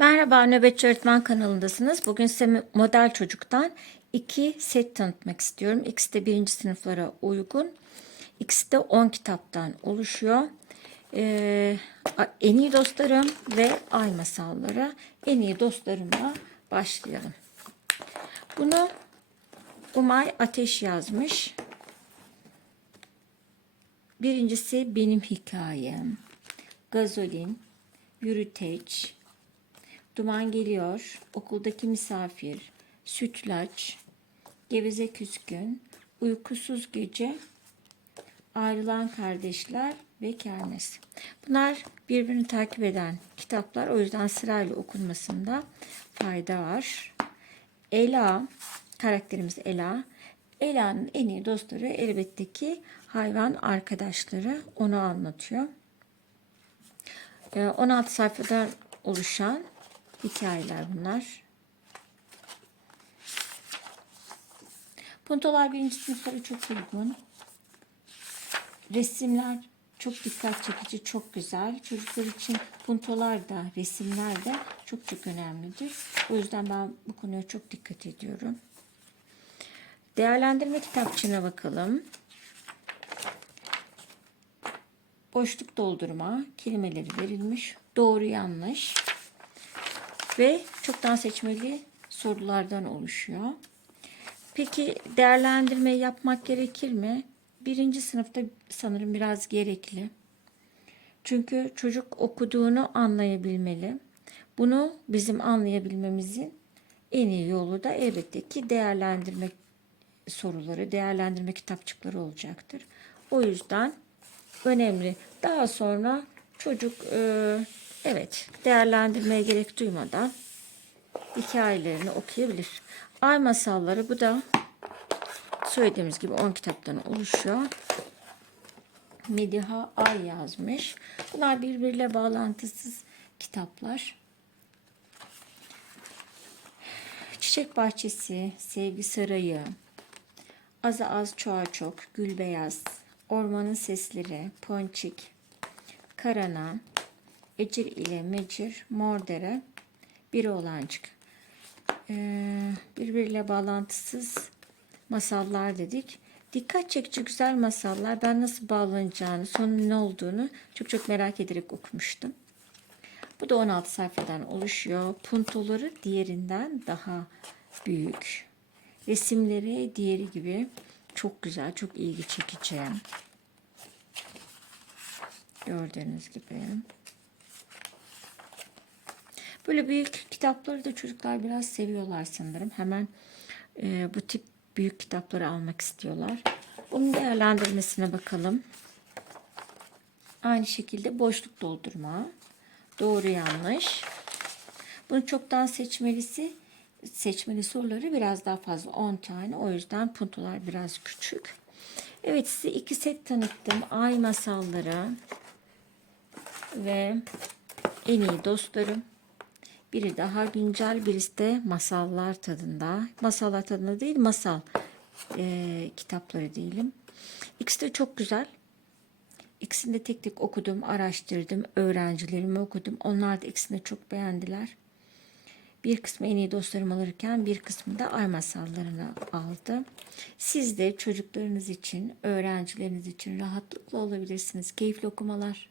Merhaba Nöbetçi Öğretmen kanalındasınız. Bugün size Model Çocuk'tan iki set tanıtmak istiyorum. İkisi de birinci sınıflara uygun. İkisi de 10 kitaptan oluşuyor. Ee, en iyi dostlarım ve ay masalları. En iyi dostlarımla başlayalım. Bunu Umay Ateş yazmış. Birincisi benim hikayem. Gazolin, yürüteç, duman geliyor, okuldaki misafir, sütlaç, geveze küskün, uykusuz gece, ayrılan kardeşler ve kermes. Bunlar birbirini takip eden kitaplar. O yüzden sırayla okunmasında fayda var. Ela, karakterimiz Ela. Ela'nın en iyi dostları elbette ki hayvan arkadaşları onu anlatıyor. 16 sayfadan oluşan hikayeler bunlar. Puntolar birinci sınıfları çok uygun. Resimler çok dikkat çekici, çok güzel. Çocuklar için puntolar da, resimler de çok çok önemlidir. O yüzden ben bu konuya çok dikkat ediyorum. Değerlendirme kitapçığına bakalım. Boşluk doldurma, kelimeleri verilmiş. Doğru yanlış. Ve çoktan seçmeli sorulardan oluşuyor. Peki değerlendirme yapmak gerekir mi? Birinci sınıfta sanırım biraz gerekli. Çünkü çocuk okuduğunu anlayabilmeli. Bunu bizim anlayabilmemizin en iyi yolu da elbette ki değerlendirme soruları, değerlendirme kitapçıkları olacaktır. O yüzden önemli. Daha sonra çocuk e, evet değerlendirmeye gerek duymadan hikayelerini okuyabilir. Ay masalları bu da söylediğimiz gibi 10 kitaptan oluşuyor. Mediha Ay yazmış. Bunlar birbiriyle bağlantısız kitaplar. Çiçek Bahçesi, Sevgi Sarayı, Azı Az Çoğa Çok, Gül Beyaz, Ormanın Sesleri, Ponçik, Karana, Ecir ile Mecir, Mordere, Biri Olancık. Ee, birbiriyle bağlantısız masallar dedik. Dikkat çekici güzel masallar. Ben nasıl bağlanacağını, sonun ne olduğunu çok çok merak ederek okumuştum. Bu da 16 sayfadan oluşuyor. Puntoları diğerinden daha büyük. Resimleri diğeri gibi çok güzel, çok ilgi çekici. Gördüğünüz gibi. Böyle büyük kitapları da çocuklar biraz seviyorlar sanırım. Hemen e, bu tip büyük kitapları almak istiyorlar. Bunun değerlendirmesine bakalım. Aynı şekilde boşluk doldurma. Doğru yanlış. Bunu çoktan seçmelisi seçmeli soruları biraz daha fazla 10 tane. O yüzden puntolar biraz küçük. Evet size iki set tanıttım. Ay masalları ve en iyi dostlarım. Biri daha güncel, birisi de masallar tadında. Masallar tadında değil, masal e, kitapları diyelim. İkisi de çok güzel. İkisini de tek tek okudum, araştırdım. Öğrencilerimi okudum. Onlar da ikisini de çok beğendiler. Bir kısmı en iyi dostlarım alırken bir kısmı da ay masallarını aldı. Siz de çocuklarınız için, öğrencileriniz için rahatlıkla alabilirsiniz. Keyifli okumalar.